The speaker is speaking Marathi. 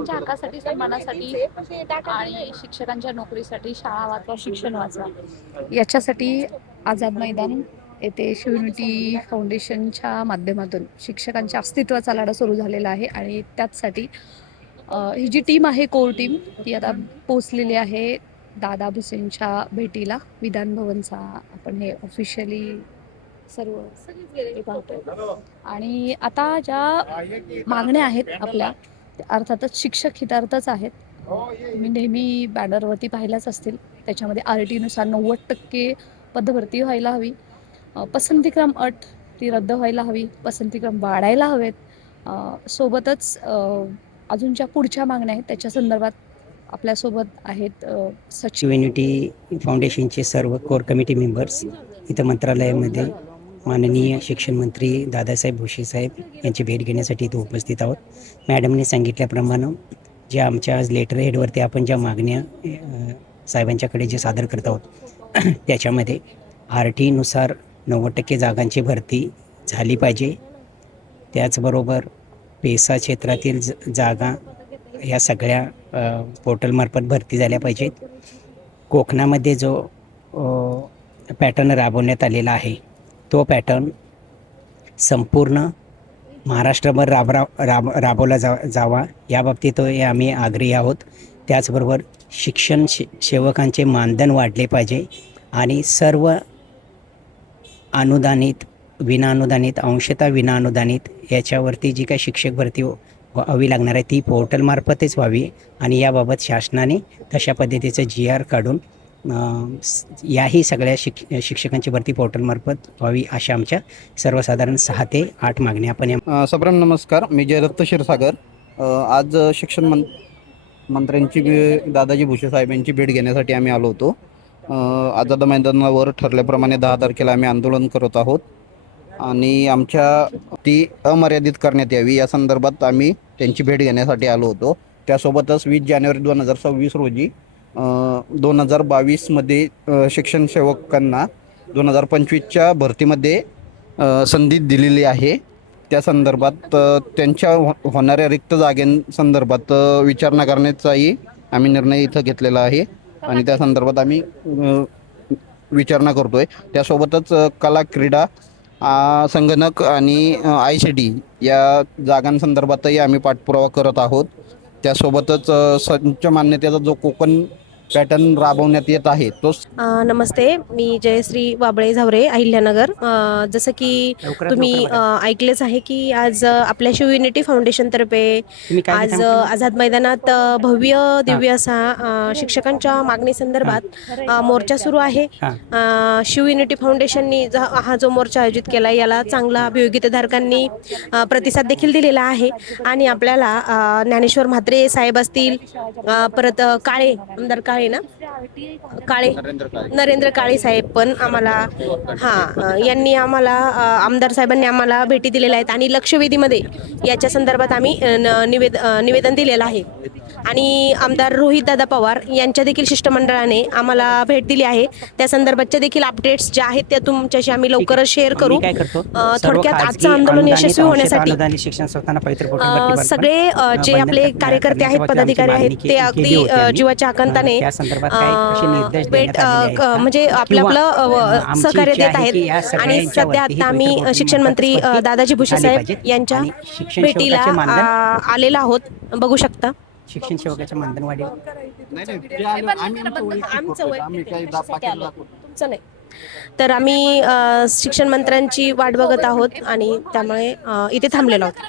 शिक्षकांच्या हक्कासाठी, सन्मानासाठी आणि शिक्षकांच्या नोकरीसाठी शाळा वाचवा, शिक्षण वाचवा याच्यासाठी आझाद मैदान येथे शिवयुनिटी फाउंडेशनच्या माध्यमातून शिक्षकांच्या अस्तित्वाचा लढा सुरू झालेला आहे. आणि त्याचसाठी ही जी टीम आहे, कोर टीम, ती आता पोचलेली आहे दादा भुसेंच्या भेटीला. विधान भवनचा आपण हे ऑफिशियली सर्व पाहतो. आणि आता ज्या मागण्या आहेत आपल्या, अर्थातच शिक्षक हितार्थच आहेत. तुम्ही नेहमी बॅनरवरती पाहिल्याच असतील. त्याच्यामध्ये RT नुसार 90% पदभरती व्हायला हवी, पसंतीक्रम अट ती रद्द व्हायला हवी, पसंतीक्रम वाढायला हवेत. सोबतच अजून ज्या पुढच्या मागण्या आहेत त्याच्या संदर्भात आपल्यासोबत आहेत सचिव युनिटी फाउंडेशनचे सर्व कोर कमिटी मेंबर्स इथं मंत्रालयामध्ये माननीय शिक्षण मंत्री दादासाहेब भुसे साहेब यांची भेट घेण्यासाठी इथं उपस्थित आहोत. मॅडमने सांगितल्याप्रमाणे जे आमच्या आज लेटर हेडवरती आपण ज्या मागण्या साहेबांच्याकडे जे सादर करत आहोत त्याच्यामध्ये RT नुसार 90% जागांची भरती झाली पाहिजे. त्याचबरोबर पेसा क्षेत्रातील जागा ह्या सगळ्या पोर्टलमार्फत भरती झाल्या पाहिजेत. कोकणामध्ये जो पॅटर्न राबवण्यात आलेला आहे तो पॅटर्न संपूर्ण महाराष्ट्रभर राबवला जावा याबाबतीत आम्ही आग्रही आहोत. त्याचबरोबर शिक्षण सेवकांचे मानधन वाढले पाहिजे आणि सर्व अनुदानित, विनाअनुदानित, अंशतः विनाअनुदानित याच्यावरती जी काही शिक्षक भरती व्हावी लागणार आहे ती पोर्टलमार्फतच व्हावी. आणि याबाबत शासनाने तशा पद्धतीचं GR काढून याही सगळ्या शिक्षकांची भरती पोर्टलमार्फत व्हावी अशा आमच्या सर्वसाधारण 6 ते 8 मागण्या आपण. सबराम नमस्कार, मी जयदत्त क्षीरसागर. आज शिक्षण मंत्र्यांची दादाजी भुसे साहेब यांची भेट घेण्यासाठी आम्ही आलो होतो. आझाद मैदानावर ठरल्याप्रमाणे 10 तारखेला आम्ही आंदोलन करत आहोत आणि आमच्या ती अमर्यादित करण्यात यावी या संदर्भात आम्ही त्यांची भेट घेण्यासाठी आलो होतो. त्यासोबतच 20 जानेवारी 2026 रोजी 2022मध्ये शिक्षण सेवकांना 2025च्या भरतीमध्ये संधी दिलेली आहे. त्या संदर्भात त्यांच्या होणाऱ्या रिक्त जागांसंदर्भात विचारणा करण्याचाही आम्ही निर्णय इथं घेतलेला आहे आणि त्या संदर्भात आम्ही विचारणा करतोय. त्यासोबतच कला, क्रीडा, संगणक आणि ICT या जागांसंदर्भातही आम्ही पाठपुरावा करत आहोत. त्यासोबतच संच मान्यतेचा जो कोकण पॅटर्न राबवण्यात येत आहे तो. नमस्ते, मी जयश्री वाबळे झावरे, अहिल्यानगर. जसं की तुम्ही ऐकलेच आहे की आज आपल्या शिवयुनिटी फाउंडेशनतर्फे आज आझाद मैदानात भव्य दिव्य असा शिक्षकांच्या मागणी संदर्भात मोर्चा सुरू आहे. शिवयुनिटी फाउंडेशननी हा जो मोर्चा आयोजित केला याला चांगला अभियोगितधारकांनी प्रतिसाद देखील दिलेला आहे. आणि आपल्याला ज्ञानेश्वर म्हात्रे साहेब असतील, परत काळे, आमदार काळे ना, नरेंद्र काळे साहेब पण आम्हाला यांनी आम्हाला आमदार साहेबांनी आम्हाला भेटी दिलेल्या आहेत. आणि लक्षवेधीमध्ये याच्या संदर्भात आम्ही निवेदन दिलेलं आहे. आणि आमदार रोहितदादा पवार यांच्या देखील शिष्टमंडळाने आम्हाला भेट दिली आहे. त्या संदर्भातच्या देखील अपडेट्स ज्या आहेत त्या तुमच्याशी आम्ही लवकरच शेअर करू. थोडक्यात आजचं आंदोलन यशस्वी होण्यासाठी सगळे जे आपले कार्यकर्ते आहेत, पदाधिकारी आहेत, ते अगदी जीवाच्या आकांताने भेट म्हणजे आपलं सहकार्य देत आहेत. आणि सध्या आता आम्ही शिक्षण मंत्री दादाजी भुसे साहेब यांच्या भेटीला आलेलो आहोत, बघू शकता. शिक्षण सेवकाच्या मानधन वाढीव तर आम्ही शिक्षण मंत्र्यांची वाट बघत आहोत आणि त्यामुळे इथे थांबलेलो आहोत.